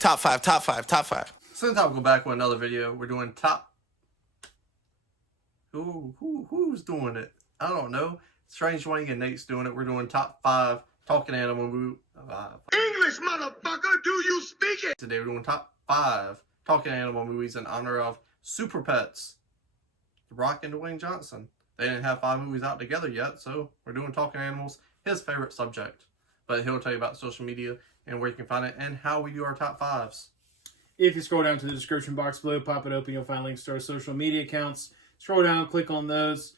Top five, top five, top five. Since I'll go back with another video, we're doing top. Who's doing it? I don't know. Strange Wang and Nate's doing it. We're doing top 5 talking animal movie. English, motherfucker, do you speak it? Today we're doing top 5 talking animal movies in honor of Super Pets, The Rock and Dwayne Johnson. They didn't have 5 movies out together yet, so we're doing talking animals, his favorite subject. But he'll tell you about social media and where you can find it and how we do our top 5s. If you scroll down to the description box below, pop it open, you'll find links to our social media accounts. Scroll down, click on those.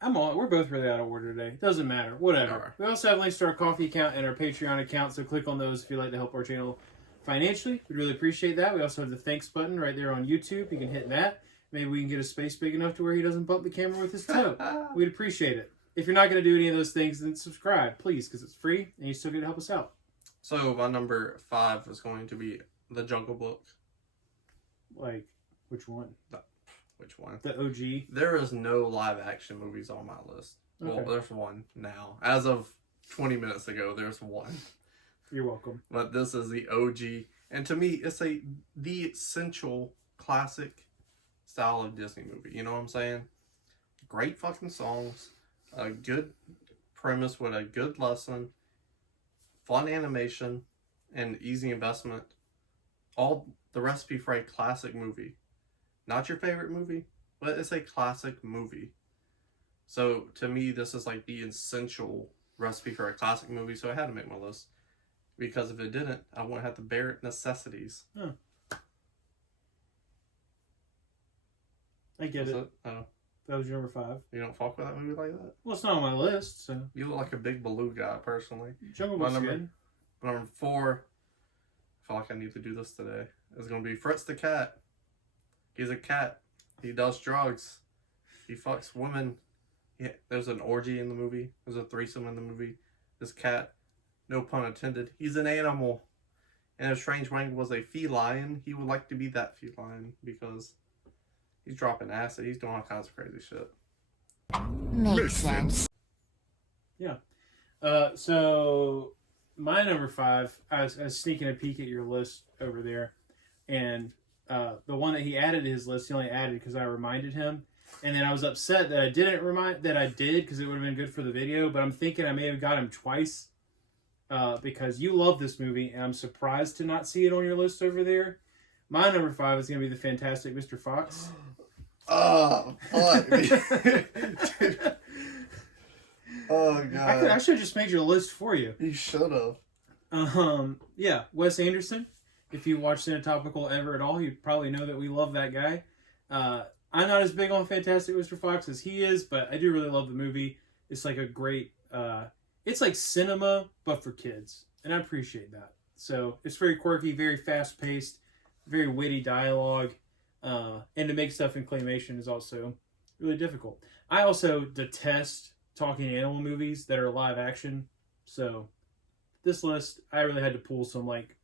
We're both really out of order today. Doesn't matter. Whatever. Right. We also have links to our coffee account and our Patreon account, so click on those if you'd like to help our channel financially. We'd really appreciate that. We also have the thanks button right there on YouTube. You can hit that. Maybe we can get a space big enough to where he doesn't bump the camera with his toe. We'd appreciate it. If you're not going to do any of those things, then subscribe, please, because it's free and you still get to help us out. So my number 5 is going to be The Jungle Book. Like, which one? Which one? The OG? There is no live action movies on my list. Okay. Well, there's one now. As of 20 minutes ago, there's one. You're welcome. But this is the OG. And to me, it's the essential classic style of Disney movie. You know what I'm saying? Great fucking songs. A good premise with a good lesson. Fun animation. And easy investment. All the recipe for a classic movie. Not your favorite movie, but it's a classic movie. So to me, this is like the essential recipe for a classic movie. So I had to make my list. Because if it didn't, I wouldn't have the bare necessities. Huh. I get it. Oh, That was your number 5. you don't fuck with that movie like that? Well, it's not on my list, so. You look like a big Baloo guy, personally. Jungle My Book's number- good. Number 4, I feel like I need to do this today. It's going to be Fritz the Cat. He's a cat. He does drugs. He fucks women. Yeah, there's an orgy in the movie. There's a threesome in the movie. This cat, no pun intended, he's an animal. And if Strange Wang was a feline, he would like to be that feline because he's dropping acid. He's doing all kinds of crazy shit. Makes sense. Yeah. So my number 5, I was sneaking a peek at your list over there, and the one that he added to his list, he only added because I reminded him, and then I was upset that I didn't remind that I did because it would have been good for the video. But I'm thinking I may have got him twice because you love this movie, and I'm surprised to not see it on your list over there. My number 5 is going to be the Fantastic Mr. Fox. Oh, fuck me. Oh, God. I should have just made your list for you. You should have. Yeah, Wes Anderson. If you watch Zootopia ever at all, you probably know that we love that guy. I'm not as big on Fantastic Mr. Fox as he is, but I do really love the movie. It's like a great, it's like cinema, but for kids. And I appreciate that. So it's very quirky, very fast paced, very witty dialogue. And to make stuff in claymation is also really difficult. I also detest talking animal movies that are live action. So this list, I really had to pull some, like,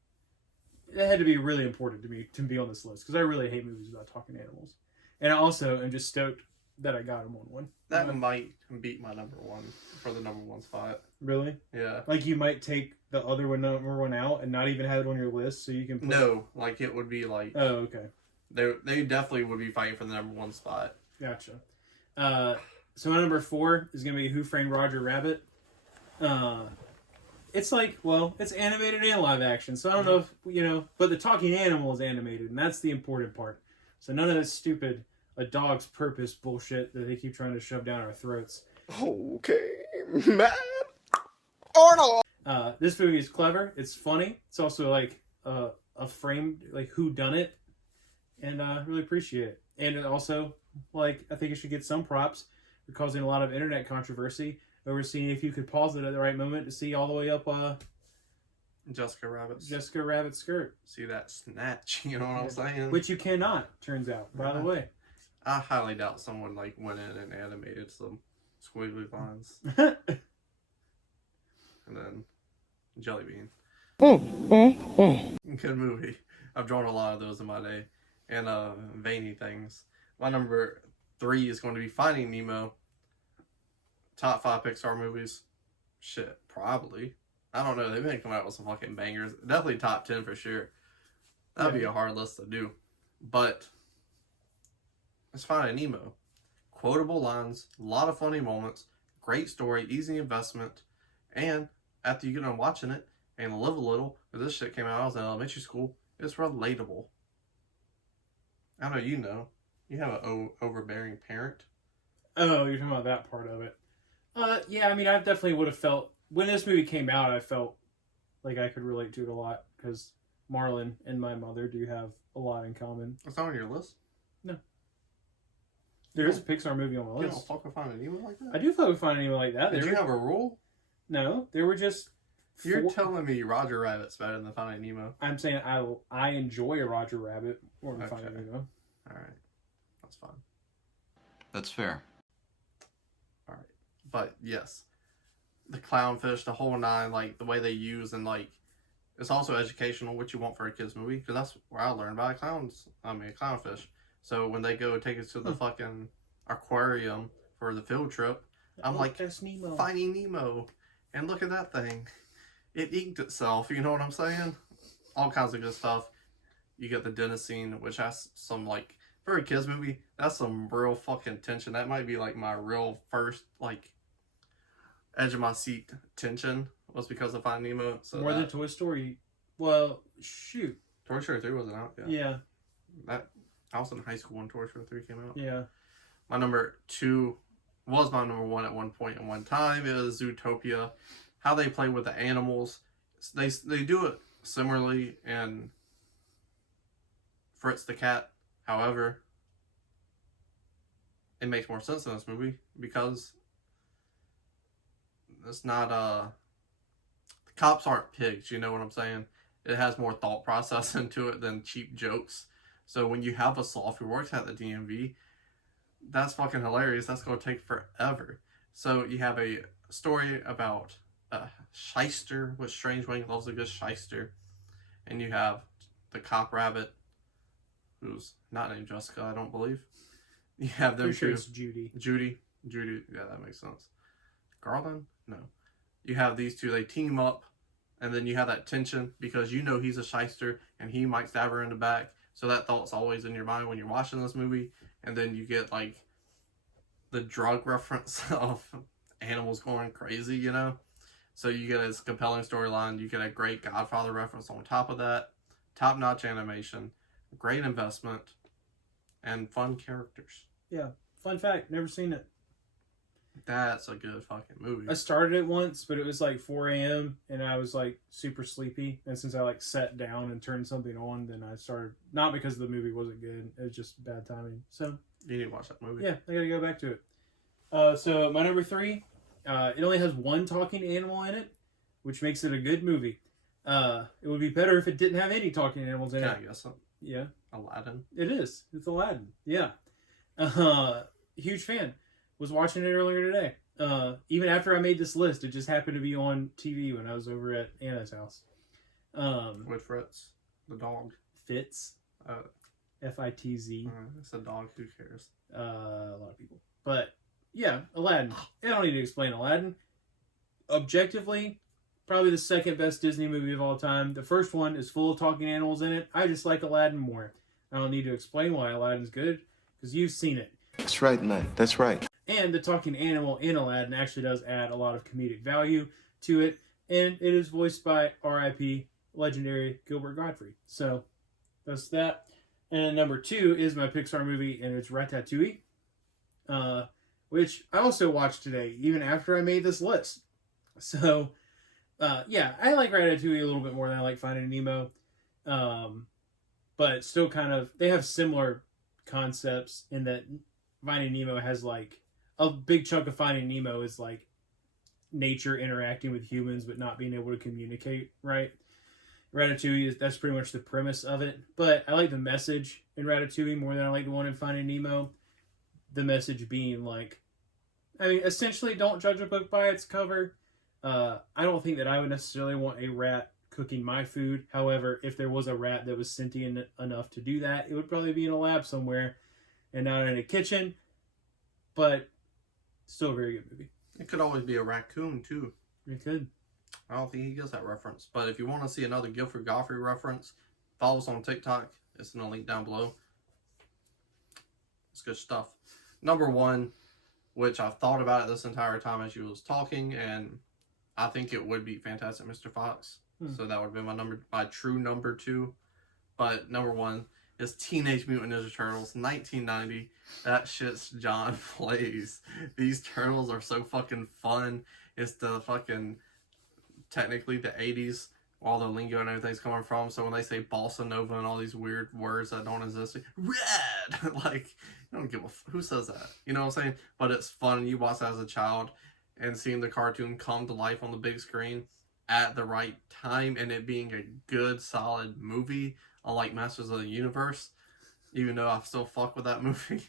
it had to be really important to me to be on this list because I really hate movies about talking animals. And I also am just stoked that I got him on one. That might beat my number 1 for the number 1 spot. Really? Yeah. Like you might take the other one, number 1 out and not even have it on your list so you can put No, like it would be like... Oh, okay. They definitely would be fighting for the number 1 spot. Gotcha. So my number 4 is going to be Who Framed Roger Rabbit. It's like, well, it's animated and live action, so I don't know if, but the talking animal is animated, and that's the important part. So none of that stupid A Dog's Purpose bullshit that they keep trying to shove down our throats. Okay, man. Arnold. This movie is clever. It's funny. It's also like a framed, like, whodunit, and I really appreciate it. And it also, like, I think it should get some props for causing a lot of internet controversy over seeing if you could pause it at the right moment to see all the way up Jessica Rabbit's skirt. See that snatch, you know what I'm saying? Which you cannot, turns out, by the way. I highly doubt someone like went in and animated some squiggly lines. And then Jelly Bean. Good movie. I've drawn a lot of those in my day. And veiny things. My number 3 is going to be Finding Nemo. Top 5 Pixar movies. Shit, probably. I don't know. They've been coming out with some fucking bangers. Definitely top 10 for sure. That'd be a hard list to do. But it's Finding Nemo. Quotable lines, a lot of funny moments, great story, easy investment, and after you get on watching it and live a little, because this shit came out when I was in elementary school, it's relatable. I know you know. You have an overbearing parent. Oh, you're talking about that part of it. Yeah, I mean, I definitely would have felt, when this movie came out, I felt like I could relate to it a lot, because Marlon and my mother do have a lot in common. It's not on your list? No. There is a Pixar movie on my You list. don't fuck with Finding Nemo like that? I do fuck with Finding Nemo like that. Did you have a rule? No, there were just... You're telling me Roger Rabbit's better than Finding Nemo? I'm saying I enjoy a Roger Rabbit more than Okay. Finding Nemo. Alright. That's fine. That's fair. Alright. But, yes. The clownfish, the whole nine, like, the way they use, and, like, it's also educational, what you want for a kid's movie, because that's where I learned about clownfish. So when they go take us to the fucking aquarium for the field trip, I'm like, that's Nemo. Finding Nemo. And look at that thing. It inked itself, you know what I'm saying? All kinds of good stuff. You get the dentist scene, which has some, like, for a kid's movie, that's some real fucking tension. That might be, like, my real first, like, edge of my seat tension was because of Finding Nemo. So More than Toy Story. Well, shoot. Toy Story 3 wasn't out yet. Yeah. I was in high school when Toy Story 3 came out. Yeah. My number 2 was my number 1 at one point in one time. It was Zootopia. How they play with the animals. They do it similarly in Fritz the Cat. However, it makes more sense in this movie because it's not the cops aren't pigs, you know what I'm saying? It has more thought process into it than cheap jokes. So when you have a sloth who works at the DMV, that's fucking hilarious. That's going to take forever. So you have a story about a shyster, which Strange Wang loves a good shyster. And you have the cop rabbit, who's not named Jessica, I don't believe. You have them Pretty sure two. it's Judy. Judy, yeah, that makes sense. Garland? No. You have these two, they team up, and then you have that tension because you know he's a shyster and he might stab her in the back. So that thought's always in your mind when you're watching this movie. And then you get, like, the drug reference of animals going crazy, you know? So you get a compelling storyline. You get a great Godfather reference on top of that. Top-notch animation. Great investment. And fun characters. Yeah. Fun fact, never seen it. That's a good fucking movie. I started it once, but it was like 4 a.m. and I was like super sleepy. And since I like sat down and turned something on, then I started, not because the movie wasn't good, it was just bad timing. So You need to watch that movie. yeah, I gotta go back to it. So my number 3, it only has one talking animal in it, which makes it a good movie. It would be better if it didn't have any talking animals in Can it. I guess something? Yeah, Aladdin. it is. It's Aladdin. Yeah. Huge fan. Was watching it earlier today. Even after I made this list, it just happened to be on TV when I was over at Anna's house. With Fritz, the dog. Fitz. F-I-T-Z. It's a dog. Who cares? A lot of people. But, yeah, Aladdin. I don't need to explain Aladdin. Objectively, probably the second best Disney movie of all time. The first one is full of talking animals in it. I just like Aladdin more. I don't need to explain why Aladdin's good, because you've seen it. That's right, man. That's right. And the talking animal in Aladdin actually does add a lot of comedic value to it. And it is voiced by R.I.P. legendary Gilbert Gottfried. So, that's that. And number 2 is my Pixar movie, and it's Ratatouille. Which I also watched today, even after I made this list. So, yeah, I like Ratatouille a little bit more than I like Finding Nemo. But still kind of, they have similar concepts in that Finding Nemo has like, a big chunk of Finding Nemo is like nature interacting with humans but not being able to communicate, right? Ratatouille, that's pretty much the premise of it. But I like the message in Ratatouille more than I like the one in Finding Nemo. The message being like, I mean, essentially don't judge a book by its cover. I don't think that I would necessarily want a rat cooking my food. However, if there was a rat that was sentient enough to do that, it would probably be in a lab somewhere and not in a kitchen. But still a very good movie. It could always be a raccoon, too. It could. I don't think he gets that reference. But if you want to see another Guilford Godfrey reference, follow us on TikTok. It's in the link down below. It's good stuff. Number one, which I've thought about it this entire time as you was talking, and I think it would be Fantastic Mr. Fox. So that would have been my true number two. But number one is Teenage Mutant Ninja Turtles, 1990. That shit's John Blaze. These turtles are so fucking fun. It's the fucking, technically the 80s, all the lingo and everything's coming from. So when they say bossa nova and all these weird words that don't exist, red, like, I don't give a who says that? You know what I'm saying? But it's fun. You watch that as a child and seeing the cartoon come to life on the big screen at the right time and it being a good, solid movie, unlike Masters of the Universe, even though I still fuck with that movie.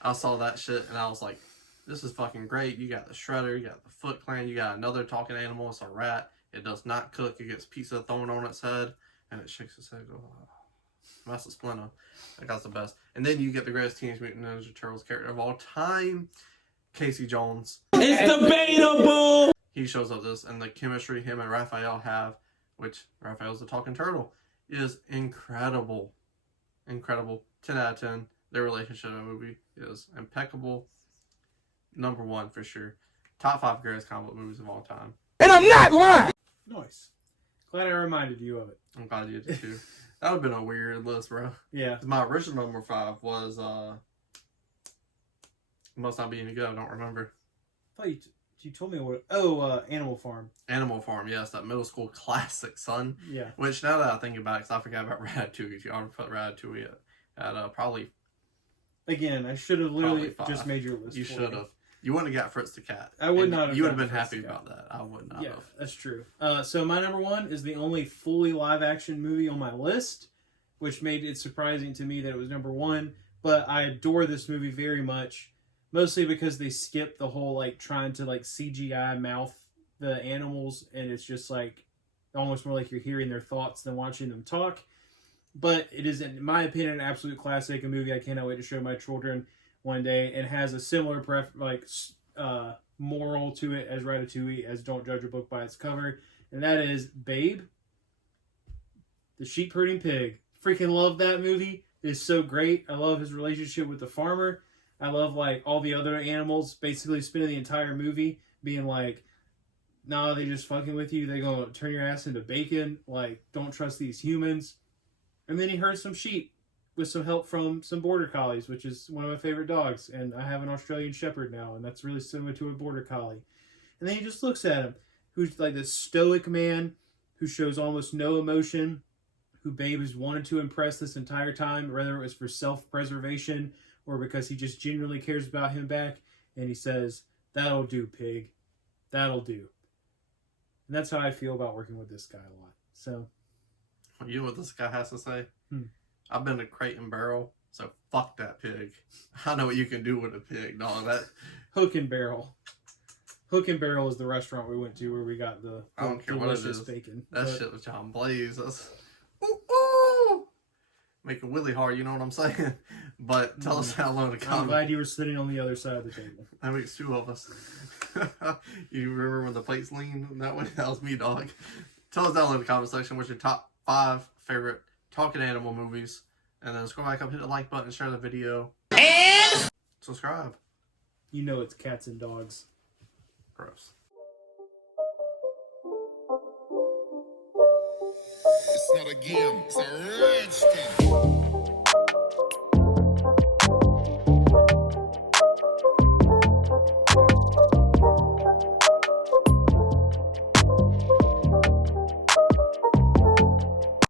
I saw that shit and I was like, this is fucking great. You got the Shredder, you got the Foot Clan, you got another talking animal, it's a rat. It does not cook, it gets pizza thrown on its head, and it shakes its head. Oh, that's a Splinter. That guy's the best. And then you get the greatest Teenage Mutant Ninja Turtles character of all time, Casey Jones. It's debatable! He shows up this, and the chemistry him and Raphael have, which Raphael's the talking turtle, is incredible. Incredible. 10 out of 10. Their relationship in the movie is impeccable. Number one for sure. Top 5 greatest comic book movies of all time. And I'm not lying! Nice. Glad I reminded you of it. I'm glad you did too. That would have been a weird list, bro. Yeah. My original number 5 was Must Not Be Any Good. I don't remember. I thought you told me what. Animal Farm. Animal Farm, yes, that middle school classic, son. Yeah. Which now that I think about it, because I forgot about Ratatouille. You ought to put Ratatouille at probably. Again, I should have literally Probably 5. just made your list. You for should have. You wouldn't have got Fritz the Cat. I would And not have You would have gotten been Fritz happy the Cat. about that. I would not Yeah, have. that's true. So my number one is the only fully live action movie on my list, which made it surprising to me that it was number one. But I adore this movie very much, mostly because they skip the whole like trying to like CGI mouth the animals, and it's just like almost more like you're hearing their thoughts than watching them talk. But it is, in my opinion, an absolute classic, a movie I cannot wait to show my children one day. It has a similar moral to it as Ratatouille, as Don't Judge a Book by its cover, and that is Babe, the sheep herding pig. Freaking love that movie. It is so great. I love his relationship with the farmer. I love like all the other animals basically spending the entire movie being like, nah, they just fucking with you. They gonna turn your ass into bacon. Like, don't trust these humans. And then he herds some sheep with some help from some border collies, which is one of my favorite dogs. And I have an Australian Shepherd now, and that's really similar to a border collie. And then he just looks at him, who's like this stoic man who shows almost no emotion, who Babe has wanted to impress this entire time, whether it was for self-preservation or because he just genuinely cares about him back. And he says, "That'll do, pig. That'll do." And that's how I feel about working with this guy a lot. So, You know what this guy has to say? I've been to Crate and Barrel, so fuck that pig. I know what you can do with a pig, dog. That Hook and Barrel. Hook and Barrel is the restaurant we went to where we got the I don't care what it delicious is. bacon. That But shit was John Blaze. That's ooh. Make a willy hard, you know what I'm saying? But tell us how low in the I'm comments. glad you were sitting on the other side of the table. That makes 2 of us. You remember when the plates leaned that way? That was me, dog. Tell us down in the comment section what's your top 5 favorite talking animal movies. And then scroll back up, hit the like button, share the video. And subscribe. You know it's cats and dogs. Gross. It's not a game, it's a rich thing.